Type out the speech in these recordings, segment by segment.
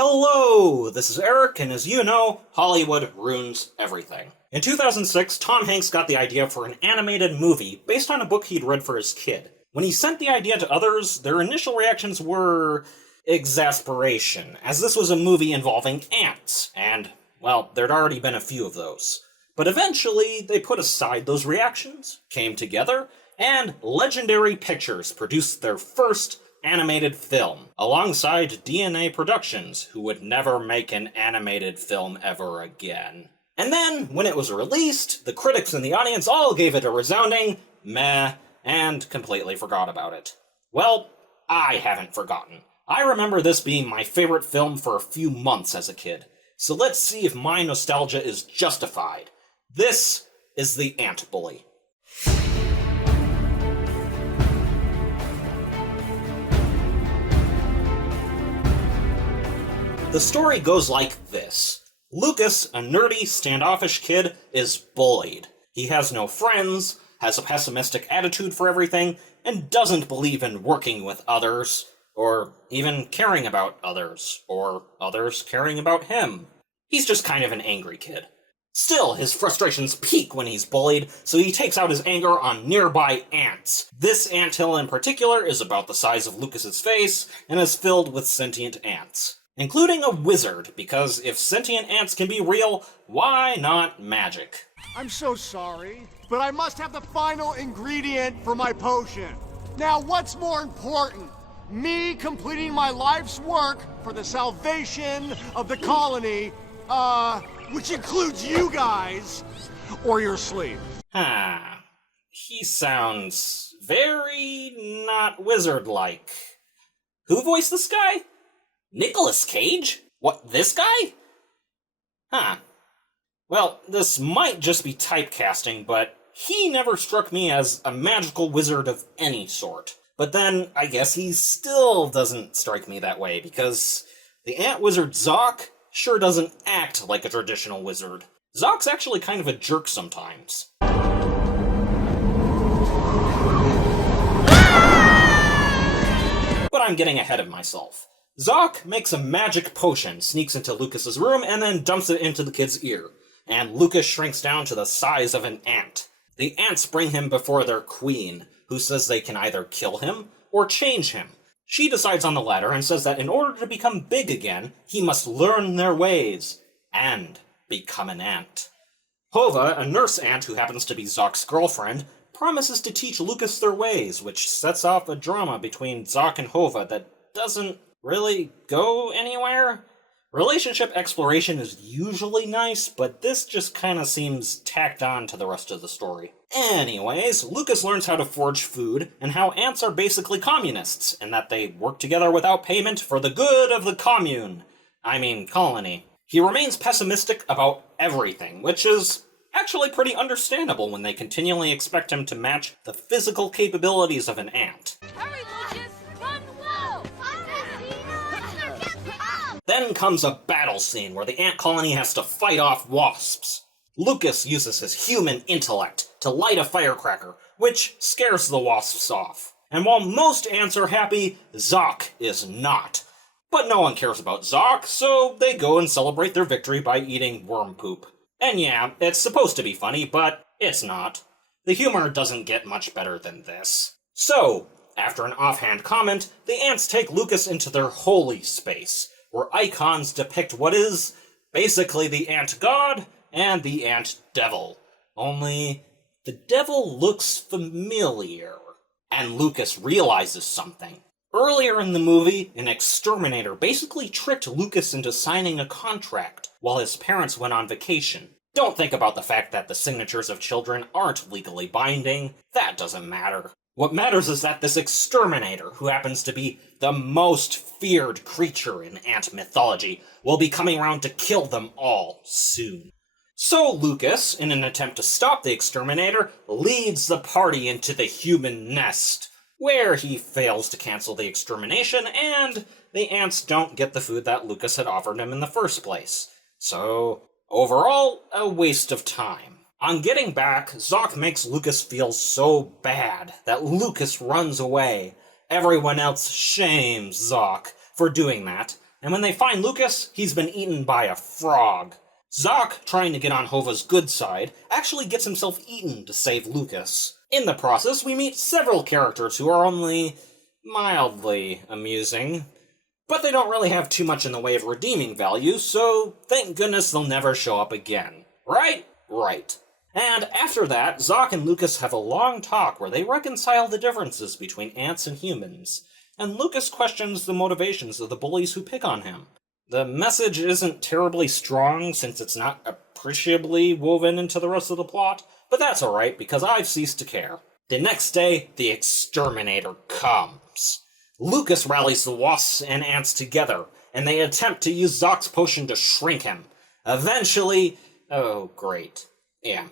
Hello, this is Eric, and as you know, Hollywood ruins everything. In 2006, Tom Hanks got the idea for an animated movie based on a book he'd read for his kid. When he sent the idea to others, their initial reactions were exasperation, as this was a movie involving ants, and, well, there'd already been a few of those. But eventually, they put aside those reactions, came together, and Legendary Pictures produced their first animated film, alongside DNA Productions, who would never make an animated film ever again. And then, when it was released, the critics and the audience all gave it a resounding meh, and completely forgot about it. Well, I haven't forgotten. I remember this being my favorite film for a few months as a kid, so let's see if my nostalgia is justified. This is The Ant Bully. The story goes like this. Lucas, a nerdy, standoffish kid, is bullied. He has no friends, has a pessimistic attitude for everything, and doesn't believe in working with others, or even caring about others, or others caring about him. He's just kind of an angry kid. Still, his frustrations peak when he's bullied, so he takes out his anger on nearby ants. This anthill in particular is about the size of Lucas's face, and is filled with sentient ants. Including a wizard, because if sentient ants can be real, why not magic? I'm so sorry, but I must have the final ingredient for my potion. Now, what's more important? Me completing my life's work for the salvation of the colony, which includes you guys, or your sleep. He sounds very not wizard-like. Who voiced this guy? Nicolas Cage? What, this guy? Well, this might just be typecasting, but he never struck me as a magical wizard of any sort. But then, I guess he still doesn't strike me that way, because the ant wizard Zoc sure doesn't act like a traditional wizard. Zoc's actually kind of a jerk sometimes. But I'm getting ahead of myself. Zoc makes a magic potion, sneaks into Lucas's room, and then dumps it into the kid's ear. And Lucas shrinks down to the size of an ant. The ants bring him before their queen, who says they can either kill him or change him. She decides on the latter and says that in order to become big again, he must learn their ways and become an ant. Hova, a nurse ant who happens to be Zoc's girlfriend, promises to teach Lucas their ways, which sets off a drama between Zoc and Hova that doesn't really go anywhere. Relationship exploration is usually nice, but this just kinda seems tacked on to the rest of the story. Anyways, Lucas learns how to forge food, and how ants are basically communists, and that they work together without payment for the good of the colony. He remains pessimistic about everything, which is actually pretty understandable when they continually expect him to match the physical capabilities of an ant. Hurry, Lucas! Run low! Then comes a battle scene where the ant colony has to fight off wasps. Lucas uses his human intellect to light a firecracker, which scares the wasps off. And while most ants are happy, Zoc is not. But no one cares about Zoc, so they go and celebrate their victory by eating worm poop. And yeah, it's supposed to be funny, but it's not. The humor doesn't get much better than this. So, after an offhand comment, the ants take Lucas into their holy space, where icons depict what is basically the ant god and the ant devil. Only, the devil looks familiar. And Lucas realizes something. Earlier in the movie, an exterminator basically tricked Lucas into signing a contract while his parents went on vacation. Don't think about the fact that the signatures of children aren't legally binding. That doesn't matter. What matters is that this exterminator, who happens to be the most feared creature in ant mythology, will be coming around to kill them all soon. So Lucas, in an attempt to stop the exterminator, leads the party into the human nest, where he fails to cancel the extermination, and the ants don't get the food that Lucas had offered him in the first place. So, overall, a waste of time. On getting back, Zoc makes Lucas feel so bad that Lucas runs away. Everyone else shames Zoc for doing that, and when they find Lucas, he's been eaten by a frog. Zoc, trying to get on Hova's good side, actually gets himself eaten to save Lucas. In the process, we meet several characters who are only mildly amusing, but they don't really have too much in the way of redeeming value, so thank goodness they'll never show up again. Right? Right. And after that, Zoc and Lucas have a long talk where they reconcile the differences between ants and humans, and Lucas questions the motivations of the bullies who pick on him. The message isn't terribly strong since it's not appreciably woven into the rest of the plot, but that's alright because I've ceased to care. The next day, the Exterminator comes. Lucas rallies the wasps and ants together, and they attempt to use Zoc's potion to shrink him. Eventually... Oh, great. Yeah.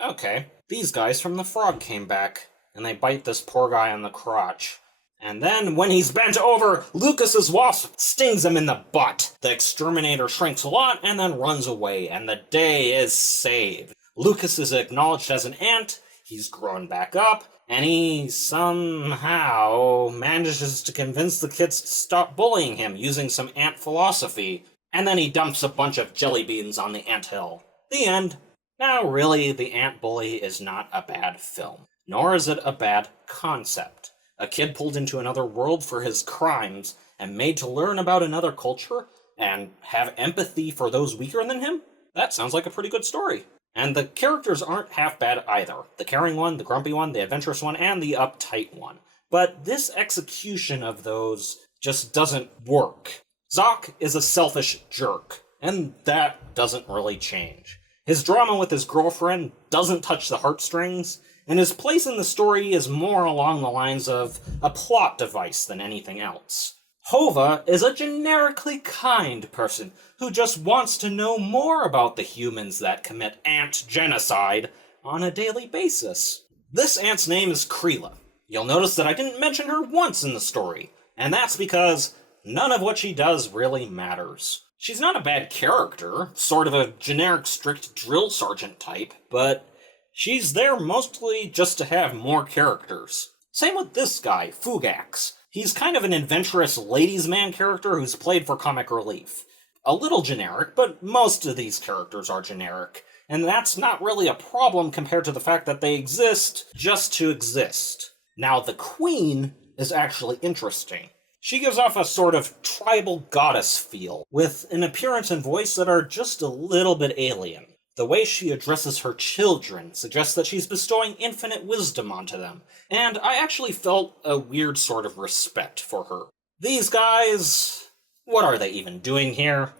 Okay. These guys from the frog came back, and they bite this poor guy on the crotch. And then, when he's bent over, Lucas's wasp stings him in the butt. The Exterminator shrinks a lot and then runs away, and the day is saved. Lucas is acknowledged as an ant, he's grown back up, and he somehow manages to convince the kids to stop bullying him using some ant philosophy, and then he dumps a bunch of jelly beans on the anthill. The end. Now, really, The Ant Bully is not a bad film, nor is it a bad concept. A kid pulled into another world for his crimes and made to learn about another culture and have empathy for those weaker than him? That sounds like a pretty good story. And the characters aren't half bad either. The caring one, the grumpy one, the adventurous one, and the uptight one. But this execution of those just doesn't work. Zoc is a selfish jerk, and that doesn't really change. His drama with his girlfriend doesn't touch the heartstrings, and his place in the story is more along the lines of a plot device than anything else. Hova is a generically kind person who just wants to know more about the humans that commit ant genocide on a daily basis. This ant's name is Kreela. You'll notice that I didn't mention her once in the story, and that's because none of what she does really matters. She's not a bad character, sort of a generic strict drill sergeant type, but she's there mostly just to have more characters. Same with this guy, Fugax. He's kind of an adventurous ladies' man character who's played for comic relief. A little generic, but most of these characters are generic, and that's not really a problem compared to the fact that they exist just to exist. Now, the Queen is actually interesting. She gives off a sort of tribal goddess feel, with an appearance and voice that are just a little bit alien. The way she addresses her children suggests that she's bestowing infinite wisdom onto them, and I actually felt a weird sort of respect for her. These guys... what are they even doing here?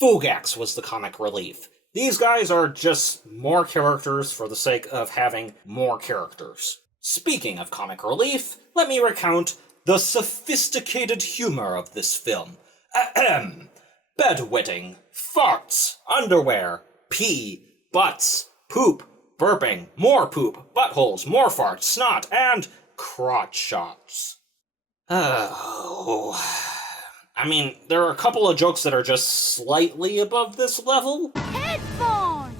Fugax was the comic relief. These guys are just more characters for the sake of having more characters. Speaking of comic relief, let me recount the sophisticated humor of this film. Ahem. Bedwetting, farts, underwear, pee, butts, poop, burping, more poop, buttholes, more farts, snot, and crotch shots. Oh... I mean, there are a couple of jokes that are just slightly above this level. Headphones!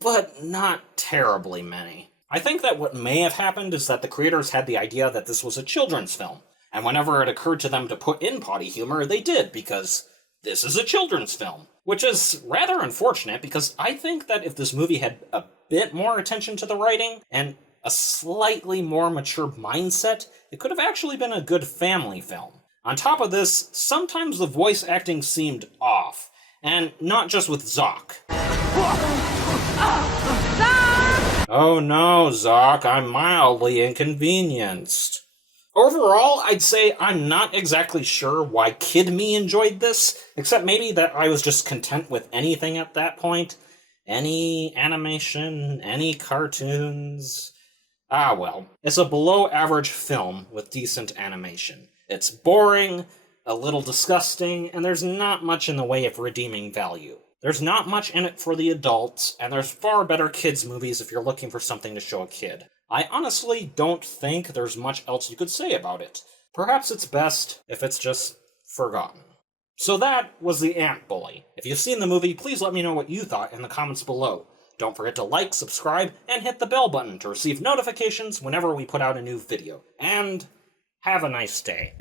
But not terribly many. I think that what may have happened is that the creators had the idea that this was a children's film, and whenever it occurred to them to put in potty humor, they did, because this is a children's film. Which is rather unfortunate, because I think that if this movie had a bit more attention to the writing, and a slightly more mature mindset, it could have actually been a good family film. On top of this, sometimes the voice acting seemed off, and not just with Zoc. Oh no, Zoc, I'm mildly inconvenienced. Overall, I'd say I'm not exactly sure why Kid Me enjoyed this, except maybe that I was just content with anything at that point. Any animation, any cartoons. Ah well, it's a below-average film with decent animation. It's boring, a little disgusting, and there's not much in the way of redeeming value. There's not much in it for the adults, and there's far better kids' movies if you're looking for something to show a kid. I honestly don't think there's much else you could say about it. Perhaps it's best if it's just forgotten. So that was The Ant Bully. If you've seen the movie, please let me know what you thought in the comments below. Don't forget to like, subscribe, and hit the bell button to receive notifications whenever we put out a new video. And have a nice day.